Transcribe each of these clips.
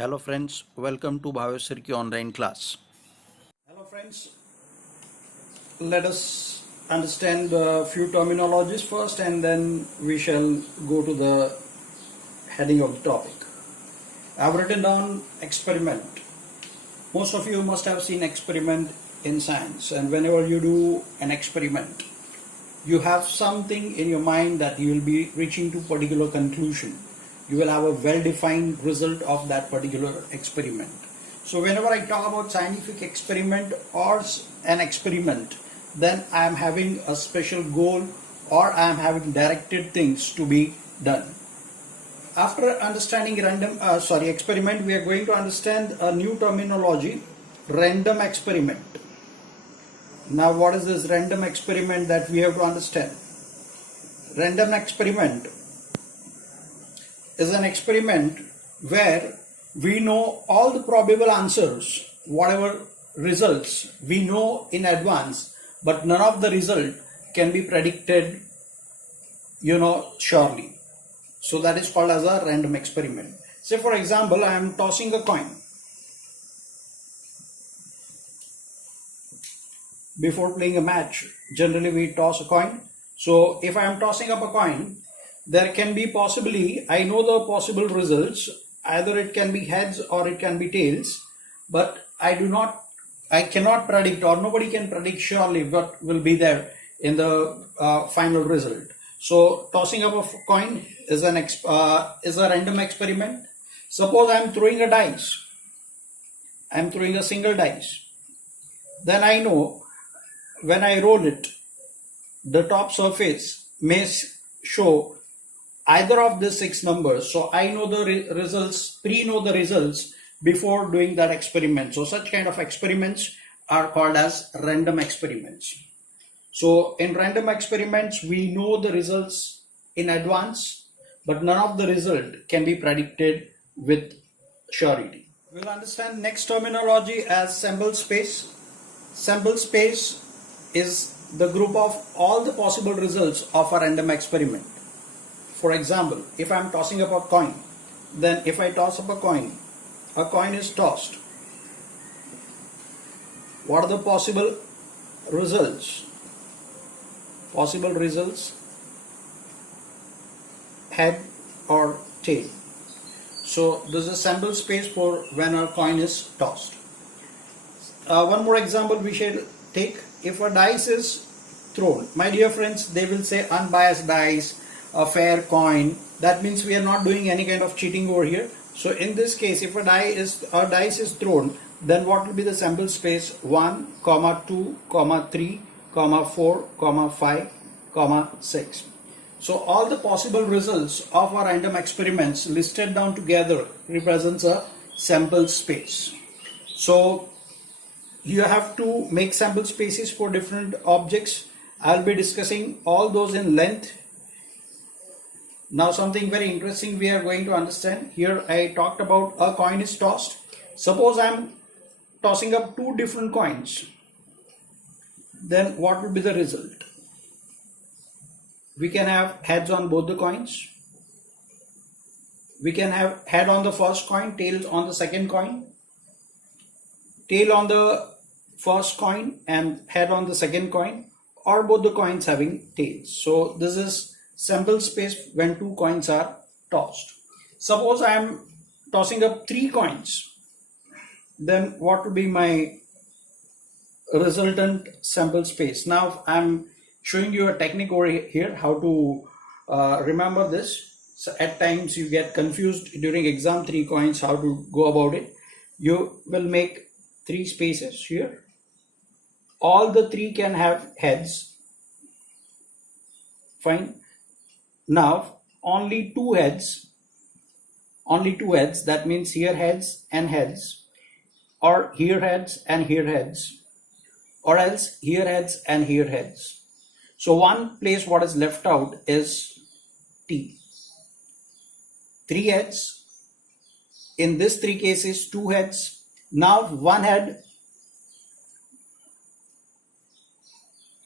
Hello friends, welcome to Bhavesh Sirki online class. Hello friends, let us understand a few terminologies first and then we shall go to the heading of the topic. I have written down experiment. Most of you must have seen experiment in science, and whenever you do an experiment, you have something in your mind that you will be reaching to particular conclusion. You will have a well-defined result of that particular experiment. So whenever I talk about scientific experiment or an experiment, then I am having a special goal or I am having directed things to be done. After understanding experiment, we are going to understand a new terminology, random experiment. Now what is this random experiment that we have to understand? Random experiment is an experiment where we know all the probable answers, whatever results we know in advance, but none of the result can be predicted, surely. So that is called as a random experiment. Say for example, I am tossing a coin. Before playing a match, generally we toss a coin. So if I am tossing up a coin, there can be possibly, I know the possible results, either it can be heads or it can be tails, but I cannot predict, or nobody can predict surely what will be there in the final result. So tossing up a coin is a random experiment. Suppose I am throwing a dice. I am throwing a single dice. Then I know when I roll it, the top surface may show either of the 6 numbers. So I know the results, know the results before doing that experiment. So such kind of experiments are called as random experiments. So in random experiments, we know the results in advance, but none of the result can be predicted with surety. We'll understand next terminology as sample space. Sample space is the group of all the possible results of a random experiment. For example, if I am tossing up a coin, then if I toss up a coin is tossed. What are the possible results? Possible results, head or tail. So this is a sample space for when a coin is tossed. One more example we should take. If a dice is thrown, my dear friends, they will say unbiased dice, a fair coin. That means we are not doing any kind of cheating over here. So in this case, if a dice is thrown, then what will be the sample space? 1, 2, 3, 4, 5, 6. So all the possible results of our random experiments listed down together represents a sample space. So you have to make sample spaces for different objects. I'll be discussing all those in length. Now something very interesting we are going to understand. Here I talked about a coin is tossed. Suppose I am tossing up 2 different coins. Then what will be the result? We can have heads on both the coins. We can have head on the first coin, tails on the second coin. Tail on the first coin and head on the second coin, or both the coins having tails. So this is sample space when 2 coins are tossed. Suppose I am tossing up 3 coins, then what will be my resultant sample space? Now I am showing you a technique over here how to remember this. So at times you get confused during exam, 3 coins, how to go about it. You will make 3 spaces here. All the 3 can have heads. Fine. Now only 2 heads. That means here heads and heads, or here heads and here heads, or else here heads and here heads. So one place what is left out is T. 3 heads. In this 3 cases, 2 heads. Now 1 head.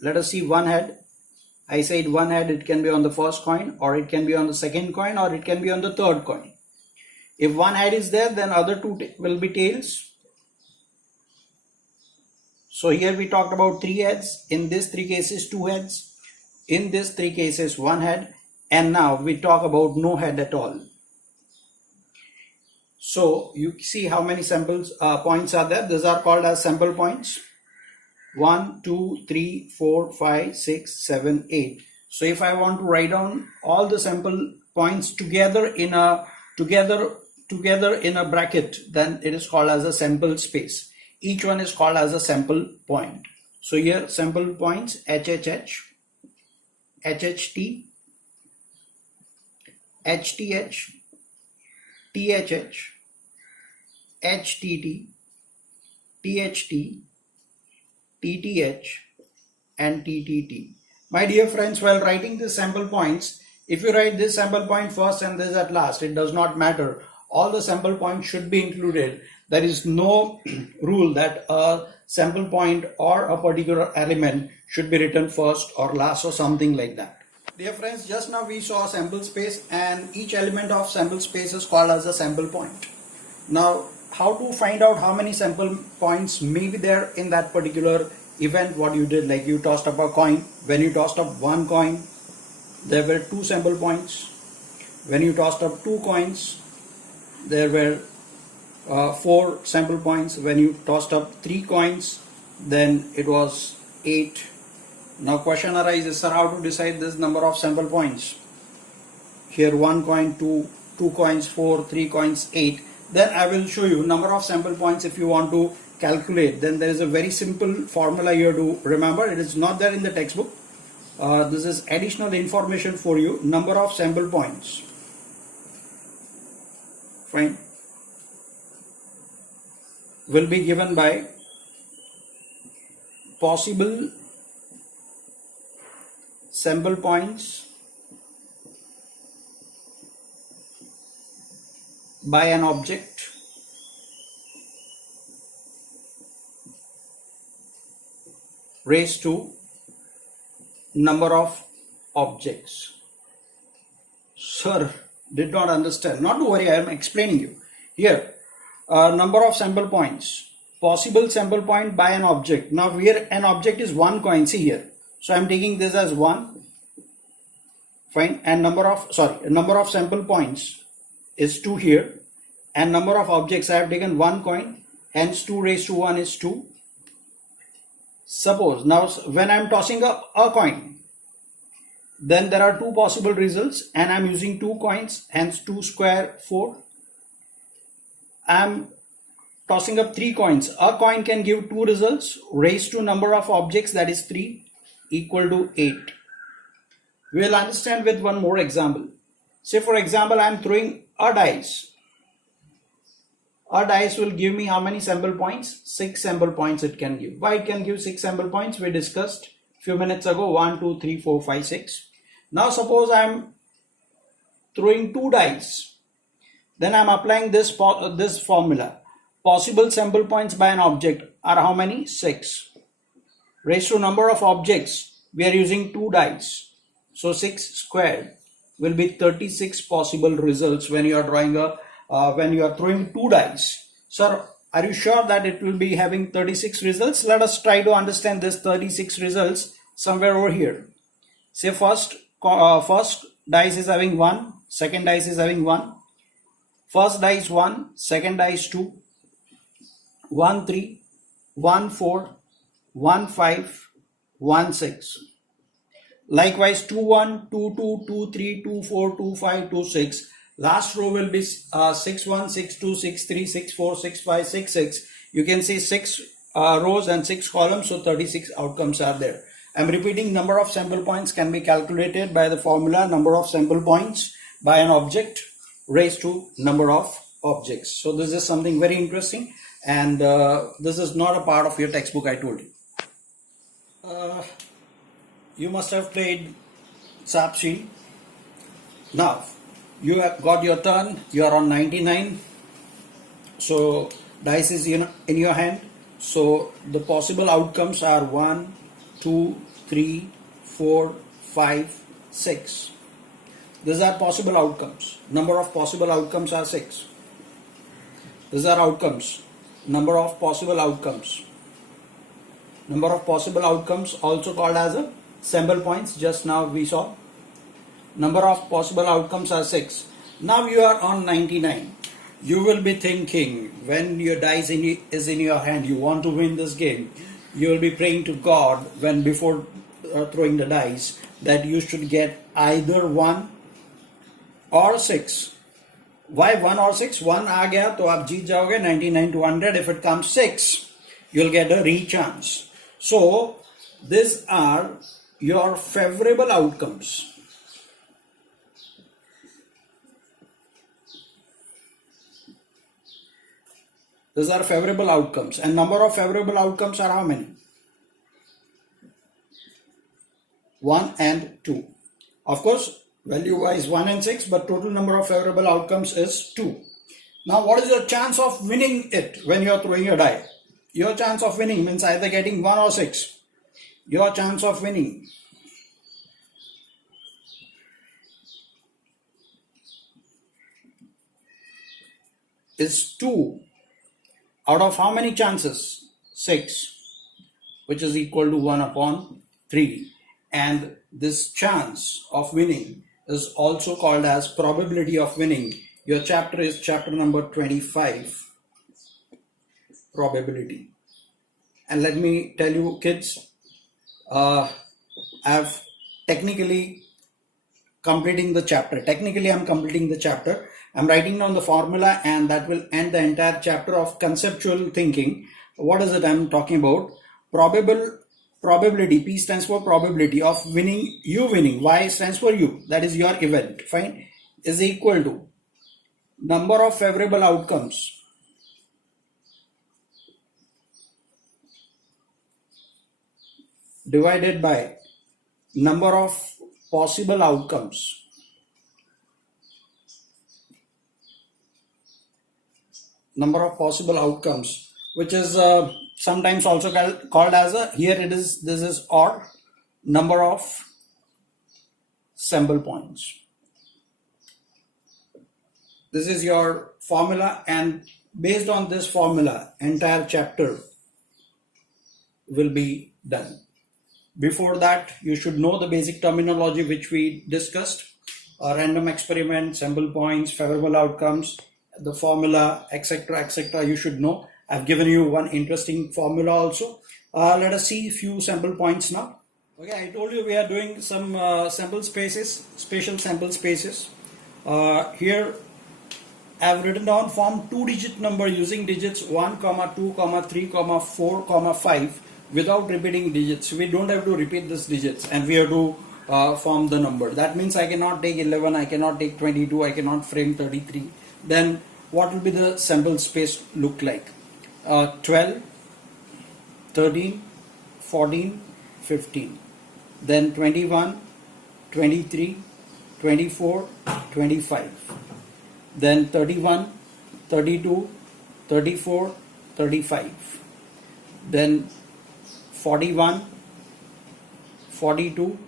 Let us see 1 head. I said 1 head, it can be on the first coin, or it can be on the second coin, or it can be on the third coin. If one head is there, then other two will be tails. So here we talked about 3 heads. In this 3 cases, 2 heads. In this 3 cases, 1 head. And now we talk about no head at all. So you see how many samples points are there. These are called as sample points. 1, 2, 3, 4, 5, 6, 7, 8. So if I want to write down all the sample points together in a bracket, then it is called as a sample space. Each one is called as a sample point. So here sample points HHH, HHT, HTH, THH, HTT, THT, TTH and TTT. My dear friends, while writing the sample points, if you write this sample point first and this at last, it does not matter. All the sample points should be included. There is no rule that a sample point or a particular element should be written first or last or something like that. Dear friends, just now we saw sample space, and each element of sample space is called as a sample point. Now, how to find out how many sample points may be there in that particular event what you did? Like you tossed up a coin. When you tossed up one coin, there were 2 sample points. When you tossed up 2 coins, there were 4 sample points. When you tossed up 3 coins, then it was 8. Now question arises, sir, how to decide this number of sample points? Here 1 coin, 2 coins, 4, 3 coins, 8. Then I will show you number of sample points. If you want to calculate, then there is a very simple formula here to remember. It is not there in the textbook. This is additional information for you. Number of sample points. Fine. Will be given by possible sample points by an object raised to number of objects. Sir, did not understand. Not to worry, I am explaining you. Here, number of sample points. Possible sample point by an object. Now here an object is 1 coin. See here. So I am taking this as 1. Fine. And number of sample points is 2 here. And number of objects, I have taken 1 coin. Hence 2 raised to 1 is 2. Suppose now when I am tossing up a coin, then there are 2 possible results and I am using 2 coins, hence 2 square 4. I am tossing up 3 coins. A coin can give 2 results raised to number of objects, that is 3, equal to 8. We will understand with one more example. Say for example, I am throwing a dice. A dice will give me how many sample points? 6 sample points it can give. Why it can give 6 sample points? We discussed a few minutes ago. 1, 2, 3, 4, 5, 6. Now suppose I am throwing 2 dice. Then I am applying this formula. Possible sample points by an object are how many? 6. Raised to number of objects, we are using 2 dice. So 6 squared will be 36 possible results when you are throwing 2 dice. Sir, are you sure that it will be having 36 results? Let us try to understand this 36 results somewhere over here. Say first dice is having 1, second dice is having 1. First dice 1, second dice 2, 1 3, 1 4, 1 5, 1 6. Likewise 2 1, 2 2, 2 3, 2 4, 2 5, 2 6. Last row will be 6 1, 6 2, 6 3, 6 4, 6 5, 6 6. You can see 6 rows and 6 columns, so 36 outcomes are there. I am repeating, number of sample points can be calculated by the formula number of sample points by an object raised to number of objects. So this is something very interesting, and this is not a part of your textbook, I told you. You must have played Sapshi. Now you have got your turn, you are on 99. So dice is in your hand. So the possible outcomes are 1, 2, 3, 4, 5, 6. These are possible outcomes. Number of possible outcomes are 6. These are outcomes. Number of possible outcomes. Number of possible outcomes also called as a sample points. Just now we saw. Number of possible outcomes are 6. Now you are on 99. You will be thinking when your dice is in your hand, you want to win this game. You will be praying to God when before throwing the dice that you should get either 1 or 6. Why 1 or 6? 1 आ गया तो आप जीत जाओगे 99 to 100. If it comes 6, you'll get a re-chance. So these are your favorable outcomes. These are favorable outcomes. And number of favorable outcomes are how many? 1 and 2. Of course, value wise 1 and 6, but total number of favorable outcomes is 2. Now, what is your chance of winning it when you are throwing a die? Your chance of winning means either getting 1 or 6. Your chance of winning is 2 out of how many chances? 6, which is equal to 1 upon 3. And this chance of winning is also called as probability of winning. Your chapter is chapter number 25, probability. And let me tell you kids, I've technically completing the chapter. Technically, I'm completing the chapter. I'm writing down the formula and that will end the entire chapter of conceptual thinking. What is it I'm talking about? Probability, P stands for probability of winning, you winning. Y stands for you, that is your event, fine, is equal to number of favorable outcomes divided by number of possible outcomes which is sometimes also called as a, here it is, this is odd, number of sample points. This is your formula, and based on this formula entire chapter will be done. Before that, you should know the basic terminology which we discussed: a random experiment, sample points, favorable outcomes, the formula, etc., etc. You should know. I've given you one interesting formula also. Let us see a few sample points now. Okay, I told you we are doing some sample spaces, spatial sample spaces. Here I've written down form 2-digit number using digits 1, 2, 3, 4, 5 without repeating digits. We don't have to repeat these digits and we have to form the number. That means I cannot take 11, I cannot take 22, I cannot frame 33. Then what will be the sample space look like? 12, 13, 14, 15. Then 21, 23, 24, 25. Then 31, 32, 34, 35. Then 41, 42,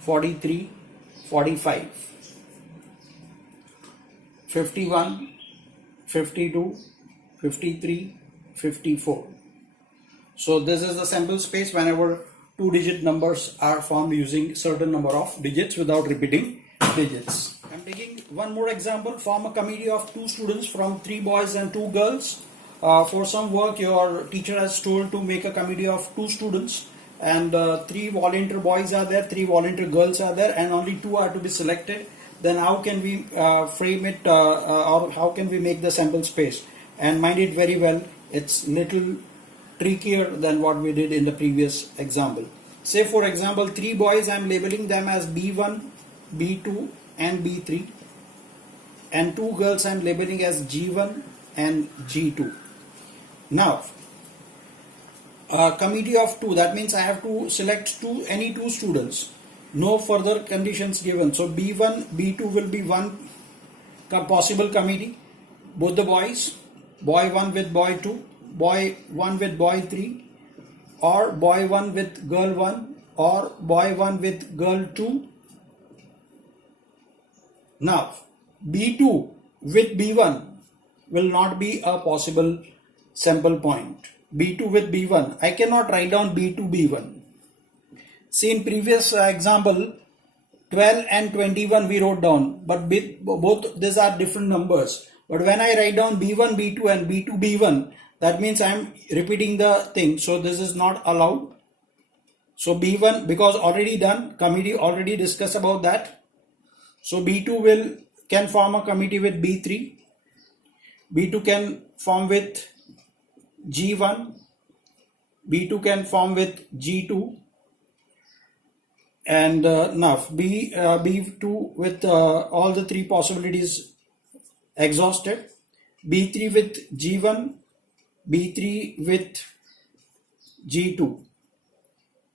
43, 45. 51, 52, 53, 54. So this is the sample space whenever 2-digit numbers are formed using certain number of digits without repeating digits. I'm taking one more example. Form a committee of 2 students from 3 boys and 2 girls. For some work, your teacher has told to make a committee of 2 students, and 3 volunteer boys are there, 3 volunteer girls are there, and only 2 are to be selected. Then how can we frame it or how can we make the sample space? And mind it very well, it's little trickier than what we did in the previous example. Say for example, 3 boys, I'm labeling them as B1, B2 and B3, and 2 girls I'm labeling as G1 and G2. Now a committee of 2, that means I have to select any 2 students, no further conditions given. So B1, B2 will be one possible committee, both the boys, boy 1 with boy 2, boy 1 with boy 3, or boy 1 with girl 1, or boy 1 with girl 2. Now B2 with B1, will not be a possible sample point. B2 with B1, I cannot write down B2 B1. See, in previous example, 12 and 21 we wrote down, but both these are different numbers. But when I write down B1 B2 and B2 B1, that means I am repeating the thing, so this is not allowed. So B1, because already done, committee already discussed about that. So B2 can form a committee with B3. B2 can form with G1. B2 can form with G2. And now B2 with all the three possibilities exhausted. B3 with G1. B3 with G2.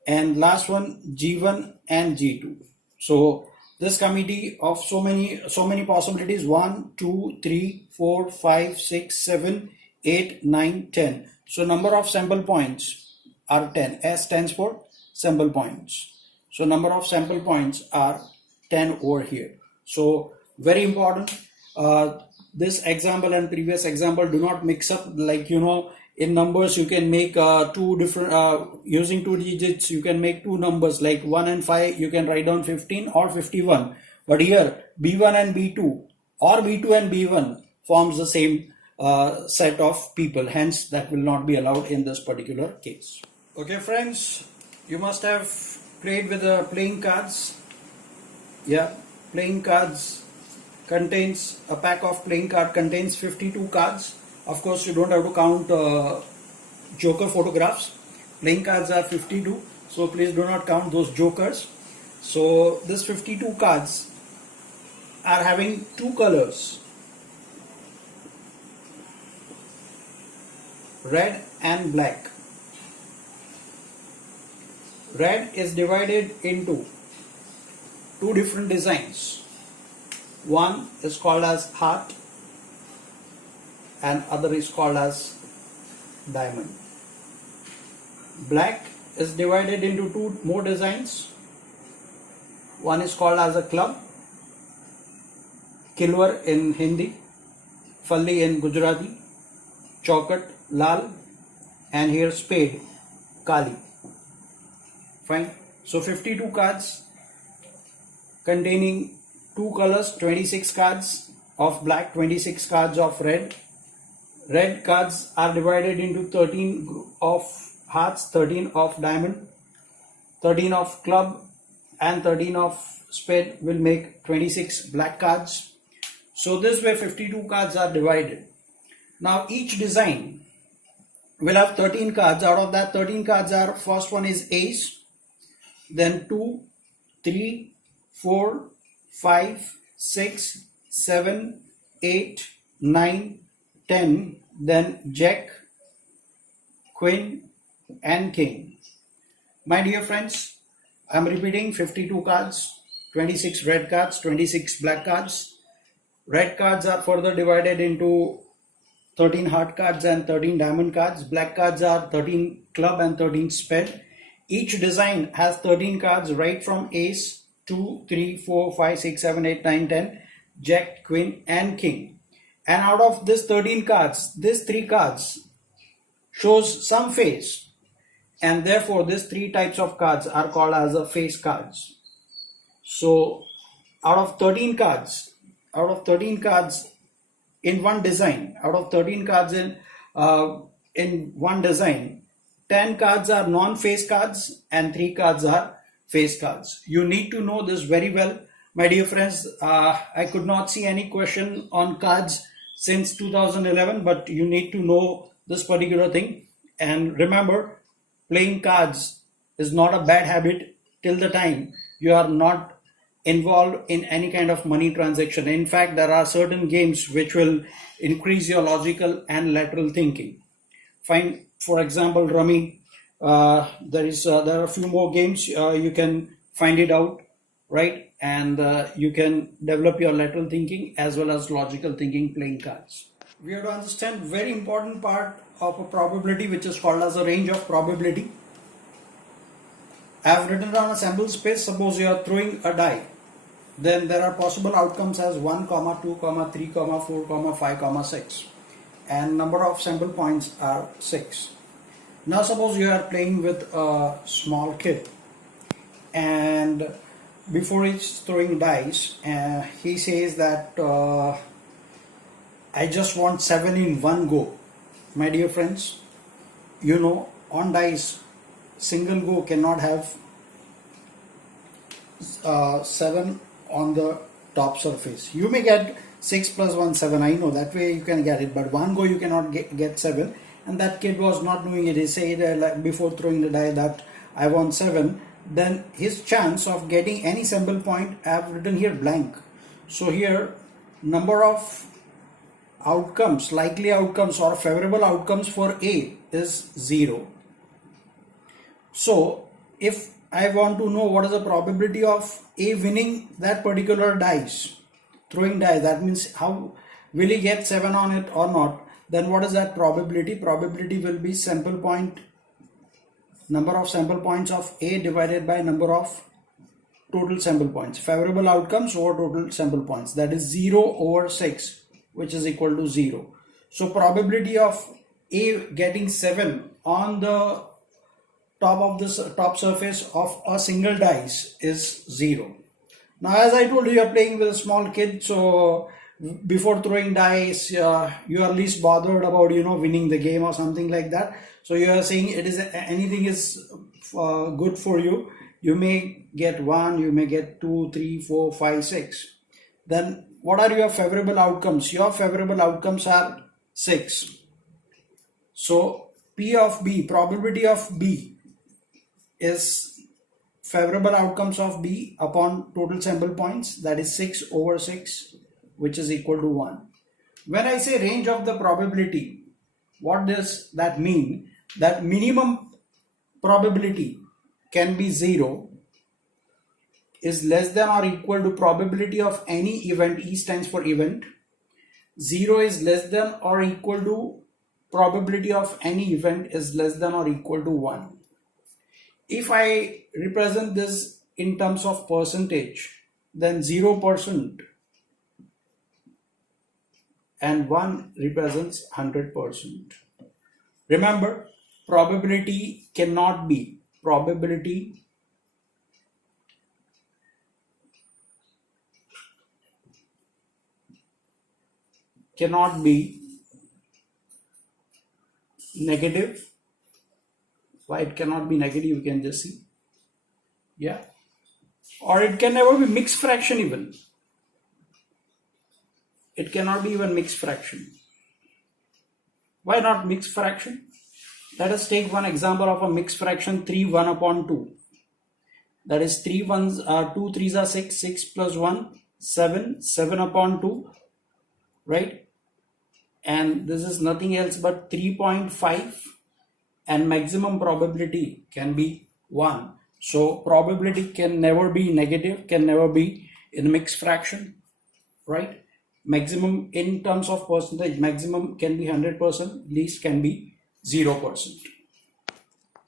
And last one, G1 and G2. So this committee of so many possibilities, 1 2 3 4 5 6 7 8 9 10. So number of sample points are 10. S stands for sample points. So number of sample points are 10 over here. So very important, this example and previous example do not mix up, like in numbers you can make two different, using two digits you can make two numbers, like 1 and 5 you can write down 15 or 51. But here B1 and B2 or B2 and B1 forms the same set of people, hence that will not be allowed in this particular case. Okay friends, you must have played with the playing cards. Yeah, playing cards contains, a pack of playing card contains 52 cards. Of course, you don't have to count joker photographs. Playing cards are 52, so please do not count those jokers. So this 52 cards are having two colors, red and black. Red is divided into two different designs. One is called as heart and other is called as diamond. Black is divided into two more designs. One is called as a club, kilwar in Hindi, falli in Gujarati, chaukat, lal, and here spade, kali. Fine. So 52 cards containing two colors, 26 cards of black, 26 cards of red. Red cards are divided into 13 of hearts, 13 of diamond, 13 of club and 13 of spade will make 26 black cards. So this way 52 cards are divided. Now each design will have 13 cards. Out of that 13 cards are, first one is ace, then 2, 3, 4, 5, 6, 7, 8, 9, 10, then jack, queen and king. My dear friends, I am repeating, 52 cards, 26 red cards, 26 black cards. Red cards are further divided into 13 heart cards and 13 diamond cards. Black cards are 13 club and 13 spade. Each design has 13 cards right from ace, 2, 3, 4, 5, 6, 7, 8, 9, 10, jack, queen and king. And out of this 13 cards, these 3 cards shows some face, and therefore these 3 types of cards are called as a face cards. So out of 13 cards in one design, out of 13 cards in one design, 10 cards are non-face cards and 3 cards are face cards. You need to know this very well, my dear friends. I could not see any question on cards since 2011, but you need to know this particular thing. And remember, playing cards is not a bad habit till the time you are not involved in any kind of money transaction. In fact, there are certain games which will increase your logical and lateral thinking. Fine. For example, rummy. There are a few more games you can find it out, right? And you can develop your lateral thinking as well as logical thinking playing cards. We have to understand very important part of a probability, which is called as a range of probability. I have written down a sample space. Suppose you are throwing a die, then there are possible outcomes as 1, 2, 3, 4, 5, 6. and number of sample points are 6. Now suppose you are playing with a small kid, and before he's throwing dice, he says that I just want 7 in one go. My dear friends, you know, on dice, single go cannot have 7 on the top surface. You may get 6 plus 1 7, I know that way you can get it, but one go you cannot get 7. And that kid was not doing it. He said like before throwing the die that I want 7. Then his chance of getting any sample point, I have written here blank. So here number of outcomes, likely outcomes or favorable outcomes for A is 0. So if I want to know what is the probability of A winning that particular dice, throwing die, that means how will he get 7 on it or not, then what is that probability? Probability will be sample point, number of sample points of A divided by number of total sample points. Favorable outcomes over total sample points, that is 0 over 6, which is equal to 0. So probability of A getting 7 on the top of this top surface of a single dice is 0. Now as I told you, you are playing with a small kid, so before throwing dice you are least bothered about winning the game or something like that. So you are saying it is anything is good for you. You may get 1, you may get 2, 3, 4, 5, 6. Then what are your favorable outcomes? Your favorable outcomes are 6. So P of B, probability of B is favorable outcomes of B upon total sample points, that is 6 over 6, which is equal to 1. When I say range of the probability, what does that mean? That minimum probability can be 0, is less than or equal to probability of any event. E stands for event. 0 is less than or equal to probability of any event is less than or equal to 1. If I represent this in terms of percentage, then 0% and 1 represents 100%. Remember, probability cannot be negative. Why it cannot be negative, you can just see. Yeah. Or it can never be mixed fraction even. It cannot be even mixed fraction. Why not mixed fraction? Let us take one example of a mixed fraction, 3 1 upon 2. That is 3 1s are 2 3s are 6, 6 plus 1 7, 7 upon 2, right? And this is nothing else but 3.5, and maximum probability can be 1. So probability can never be negative, can never be in mixed fraction, right? Maximum in terms of percentage, maximum can be 100%, least can be 0%.